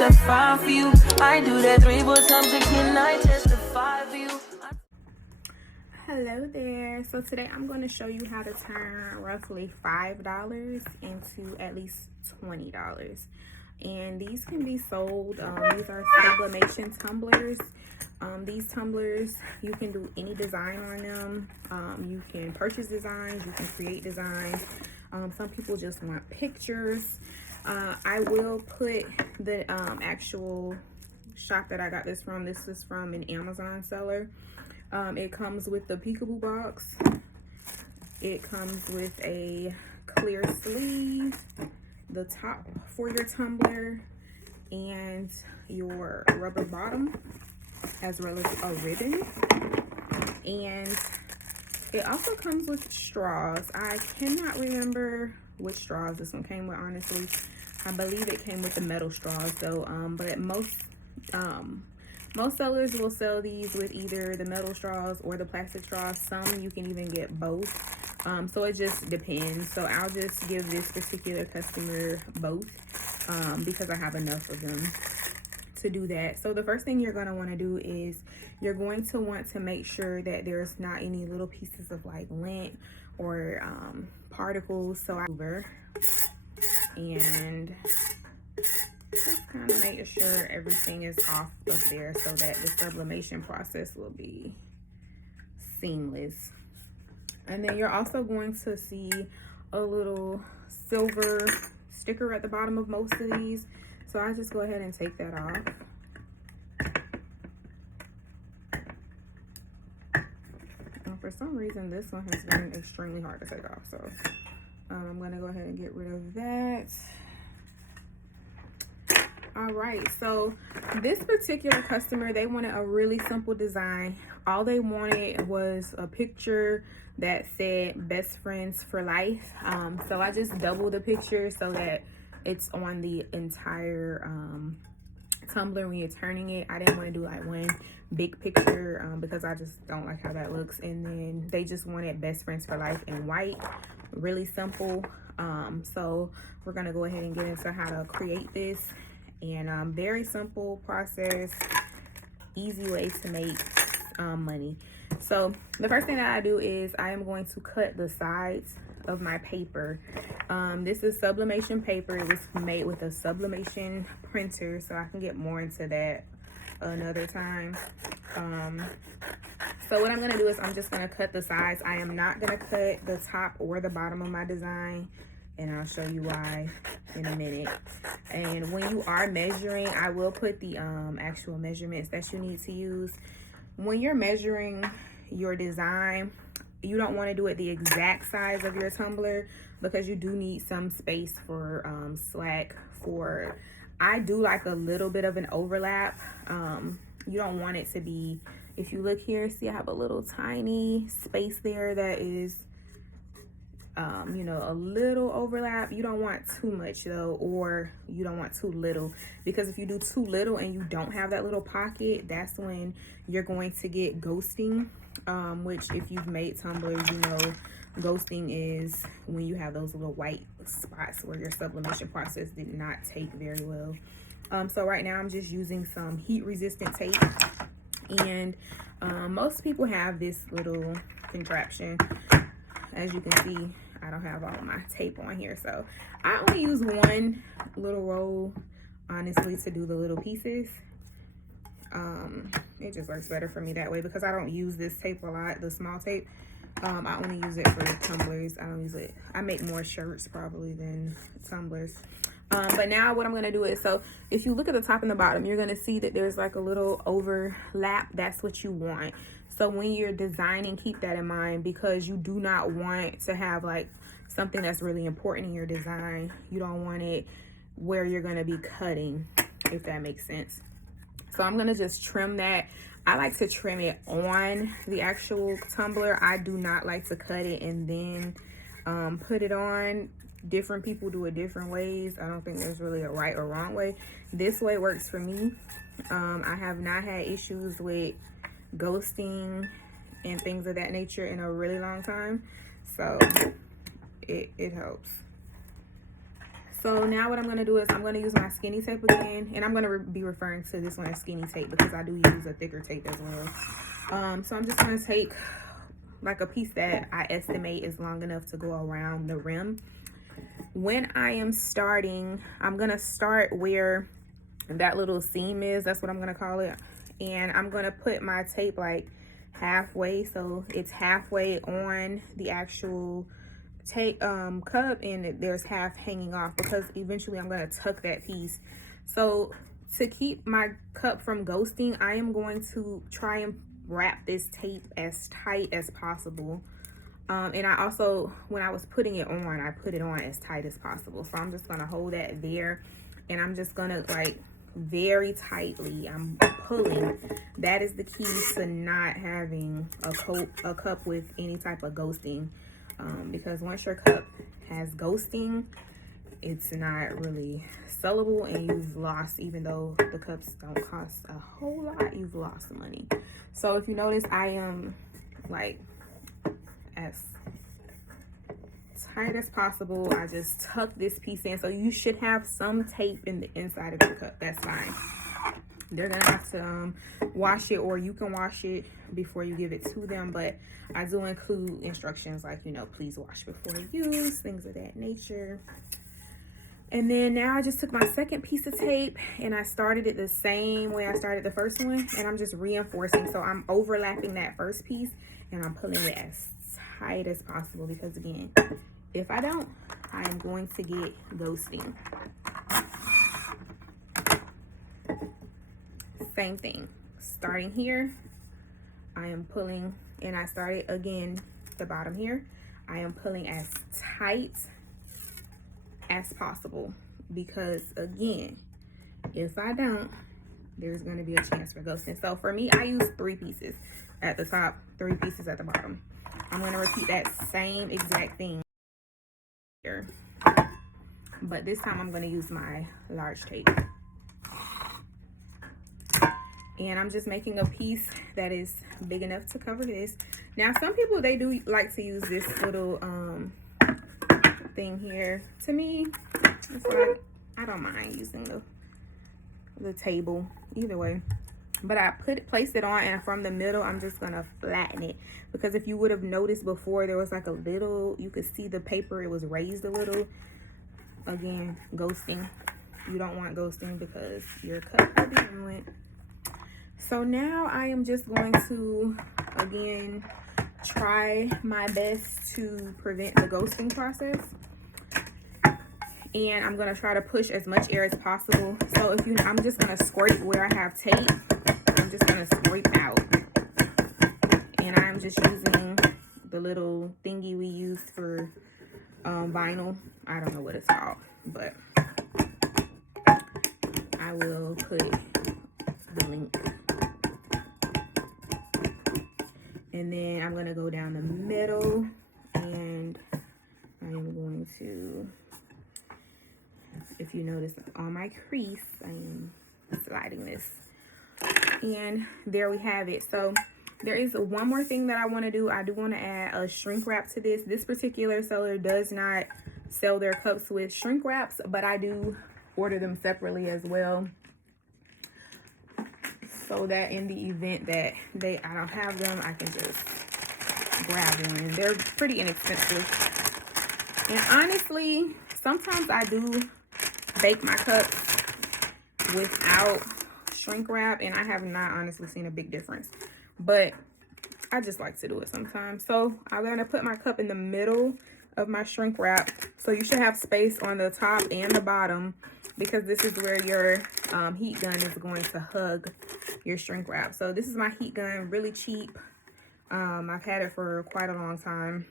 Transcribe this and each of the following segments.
testify for you. I do that 3, 4 times a can I testify for you. Hello there. So today I'm going to show you how to turn roughly $5 into at least $20. And these can be sold. These are Sublimation tumblers. These tumblers, you can do any design on them. You can purchase designs, you can create designs. Some people just want pictures. I will put the actual shop that I got this from. This is from an Amazon seller. It comes with the peekaboo box. It comes with a clear sleeve, the top for your tumbler, and your rubber bottom, as well as a ribbon. And it also comes with straws. I cannot remember which straws this one came with, honestly. I believe it came with the metal straws though, but most sellers will sell these with either the metal straws or the plastic straws. Some you can even get both. So it just depends. So I'll just give this particular customer both because I have enough of them to do that. So the first thing you're going to want to do is you're going to want to make sure that there's not any little pieces of like lint or particles. So and just kind of making sure everything is off of there so that the sublimation process will be seamless. And then you're also going to see a little silver sticker at the bottom of most of these. So I just go ahead and take that off. And for some reason, this one has been extremely hard to take off. So I'm going to go ahead and get rid of that. All right, so this particular customer, they wanted a really simple design. All they wanted was a picture that said best friends for life. So I just doubled the picture so that it's on the entire tumbler when you're turning it. I didn't want to do like one big picture because I just don't like how that looks. And then they just wanted best friends for life in white, really simple. So we're gonna go ahead and get into how to create this. And very simple process, easy ways to make money. So the first thing that I do is I am going to cut the sides of my paper. This is sublimation paper. It was made with a sublimation printer, so I can get more into that another time. So what I'm gonna do is I'm just gonna cut the sides. I am not gonna cut the top or the bottom of my design, and I'll show you why in a minute. And when you are measuring, I will put the actual measurements that you need to use. When you're measuring your design, you don't want to do it the exact size of your tumbler because you do need some space for slack for. I do like a little bit of an overlap. You don't want it to be, if you look here, see I have a little tiny space there that is you know, a little overlap. You don't want too much though, or you don't want too little, because if you do too little and you don't have that little pocket, that's when you're going to get ghosting, which if you've made tumblers, you know ghosting is when you have those little white spots where your sublimation process did not take very well. So right now I'm just using some heat resistant tape, and most people have this little contraption. As you can see, I don't have all of my tape on here, so I only use one little roll, honestly, to do the little pieces. It just works better for me that way because I don't use this tape a lot, the small tape. I only use it for tumblers. I don't use it. I make more shirts probably than tumblers. But now what I'm going to do is, so if you look at the top and the bottom, you're going to see that there's like a little overlap. That's what you want. So when you're designing, keep that in mind, because you do not want to have like something that's really important in your design. You don't want it where you're going to be cutting, if that makes sense. So I'm going to just trim that. I like to trim it on the actual tumbler. I do not like to cut it and then put it on. Different people do it different ways. I don't think there's really a right or wrong way. This way works for me. I have not had issues with ghosting and things of that nature in a really long time, so it helps. So now what I'm going to do is I'm going to use my skinny tape again, and I'm going to be referring to this one as skinny tape because I do use a thicker tape as well. So I'm just going to take like a piece that I estimate is long enough to go around the rim. When I am starting, I'm going to start where that little seam is. That's what I'm going to call it. And I'm going to put my tape like halfway, so it's halfway on the actual tape cup, and there's half hanging off because eventually I'm going to tuck that piece. So to keep my cup from ghosting, I am going to try and wrap this tape as tight as possible. And I also, when I was putting it on, I put it on as tight as possible. So I'm just going to hold that there, and I'm just going to like very tightly, I'm pulling. That is the key to not having a cup with any type of ghosting, because once your cup has ghosting, it's not really sellable, and you've lost, even though the cups don't cost a whole lot, you've lost money. So if you notice, I am like as tight as possible. I just tuck this piece in, so you should have some tape in the inside of your cup. That's fine. They're gonna have to wash it, or you can wash it before you give it to them, but I do include instructions like, you know, please wash before use, things of that nature. And then now I just took my second piece of tape and I started it the same way I started the first one, and I'm just reinforcing. So I'm overlapping that first piece and I'm pulling it as tight as possible, because again, if I don't, I am going to get ghosting. Same thing, starting here, I am pulling, and I started again the bottom here. I am pulling as tight as possible, because again, if I don't, there's going to be a chance for ghosting. So for me, I use 3 pieces at the top, 3 pieces at the bottom. I'm going to repeat that same exact thing here, but this time I'm going to use my large tape. And I'm just making a piece that is big enough to cover this. Now, some people, they do like to use this little thing here. To me, it's like, I don't mind using the table either way. But I placed it on, and from the middle, I'm just gonna flatten it, because if you would have noticed before, there was like a little, you could see the paper, it was raised a little. Again, ghosting. You don't want ghosting because your cup will be ruined. So now I am just going to, again, try my best to prevent the ghosting process. And I'm going to try to push as much air as possible. So if you, I'm just going to squirt where I have tape. I'm just going to scrape out. And I'm just using the little thingy we use for vinyl. I don't know what it's called, but I will put the link. And then I'm going to go down the middle, and I am going to, if you notice on my crease, I am sliding this. And there we have it. So there is one more thing that I want to do. I do want to add a shrink wrap to this. This particular seller does not sell their cups with shrink wraps, but I do order them separately as well, so that in the event that I don't have them, I can just grab one. They're pretty inexpensive. And honestly, sometimes I do bake my cups without shrink wrap, and I have not honestly seen a big difference. But I just like to do it sometimes. So I'm going to put my cup in the middle of my shrink wrap. So you should have space on the top and the bottom, because this is where your heat gun is going to hug your shrink wrap. So this is my heat gun, really cheap. I've had it for quite a long time.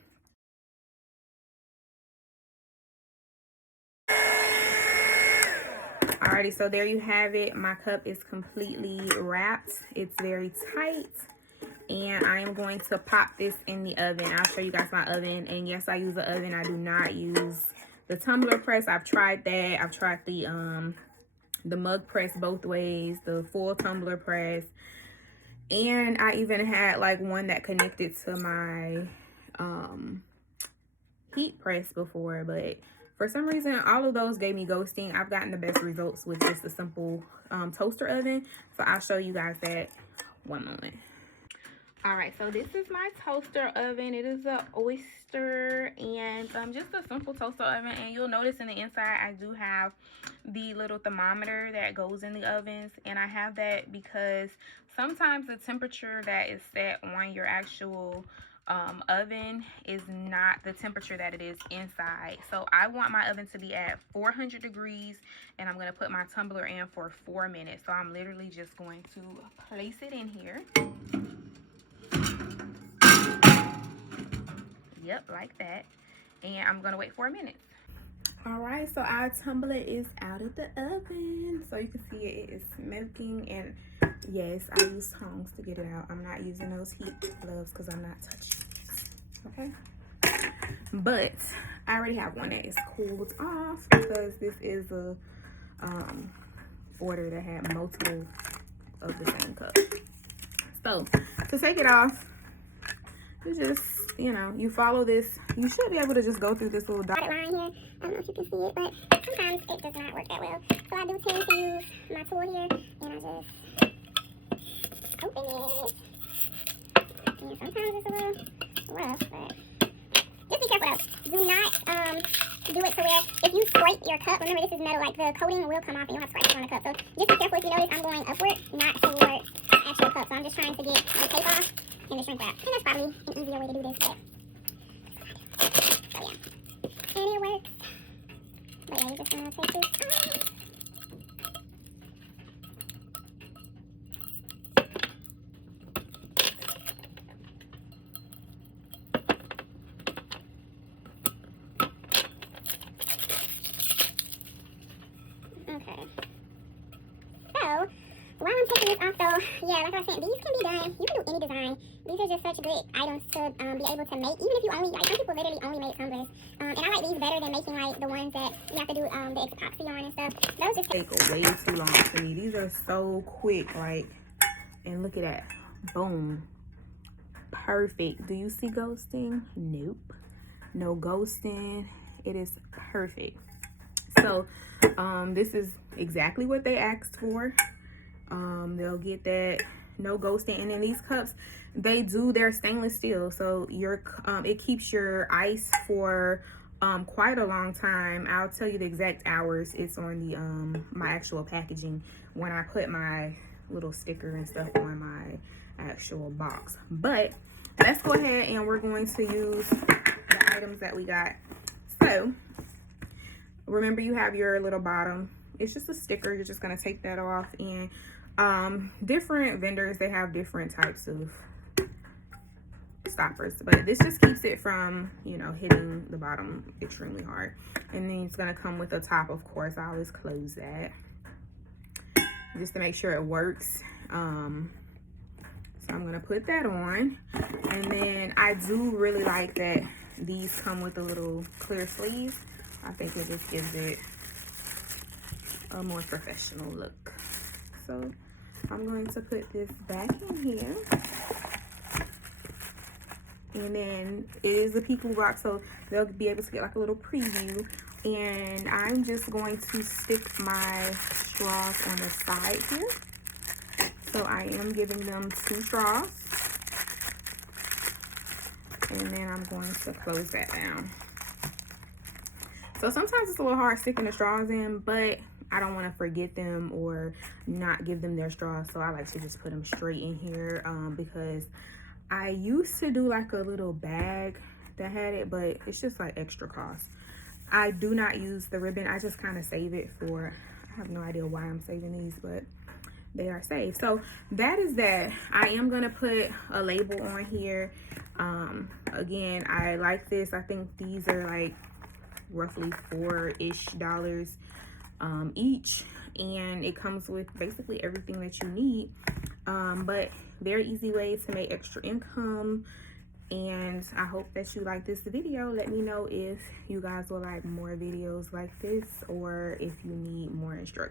Alrighty, so there you have it. My cup is completely wrapped. It's very tight. And I am going to pop this in the oven. I'll show you guys my oven. And yes, I use the oven. I do not use the tumbler press. I've tried that. I've tried the mug press both ways, the full tumbler press. And I even had like one that connected to my heat press before. But For some reason, all of those gave me ghosting. I've gotten the best results with just a simple toaster oven. So I'll show you guys that one moment. All right, so this is my toaster oven. It is a Oyster, and just a simple toaster oven. And you'll notice in the inside, I do have the little thermometer that goes in the ovens, and I have that because sometimes the temperature that is set on your actual oven is not the temperature that it is inside. So I want my oven to be at 400 degrees, and I'm going to put my tumbler in for 4 minutes. So I'm literally just going to place it in here. Yep, like that. And I'm gonna wait 4 minutes. All right, so our tumbler is out of the oven. So you can see it is smoking, and yes, I use tongs to get it out. I'm not using those heat gloves because I'm not touching it. Okay. But I already have one that is cooled off because this is a order that had multiple of the same cup. So to take it off, you just, you know, you follow this. You should be able to just go through this little dotted line here. I don't know if you can see it, but sometimes it does not work that well. So I do tend to use my tool here, and I just open it. And sometimes it's a little rough, but just be careful though. Do not do it to where if you scrape your cup, remember this is metal, like the coating will come off and you'll have scratches on the cup. So just be careful. If you notice, I'm going upward, not toward the actual cup. So I'm just trying to get the tape off and the shrink wrap. And that's probably an easier way to do this, but so yeah. And it works. But yeah, you're just gonna take this off. Okay. So while I'm taking this off though, yeah, like I was saying, these can be done. You can do any design. These are just such good items to be able to make, even if you only, like some people literally only make tumblers. And I like these better than making like the ones that you have to do the epoxy on and stuff. Those just take way too long to me. These are so quick, like, and look at that. Boom. Perfect. Do you see ghosting? Nope. No ghosting. It is perfect. So this is exactly what they asked for. They'll get that, no ghosting. And then these cups, they're stainless steel, so it keeps your ice for quite a long time. I'll tell you the exact hours. It's on the my actual packaging when I put my little sticker and stuff on my actual box. But let's go ahead and we're going to use the items that we got. So remember, you have your little bottom. It's just a sticker. You're just going to take that off. And different vendors, they have different types of stoppers, but this just keeps it from, you know, hitting the bottom extremely hard. And then it's going to come with a top, of course. I always close that just to make sure it works. So I'm going to put that on. And then I do really like that these come with a little clear sleeve. I think it just gives it a more professional look. So I'm going to put this back in here. And then it is a people box, so they'll be able to get like a little preview. And I'm just going to stick my straws on the side here. So I am giving them 2 straws. And then I'm going to close that down. So sometimes it's a little hard sticking the straws in, but I don't want to forget them or not give them their straws. So I like to just put them straight in here because I used to do like a little bag that had it, but it's just like extra cost. I do not use the ribbon. I just kind of save it for, I have no idea why I'm saving these, but they are saved. So that is that. I am going to put a label on here. Again, I like this. I think these are like roughly $4-ish each, and it comes with basically everything that you need. But very easy way to make extra income. And I hope that you like this video. Let me know if you guys would like more videos like this or if you need more instructions.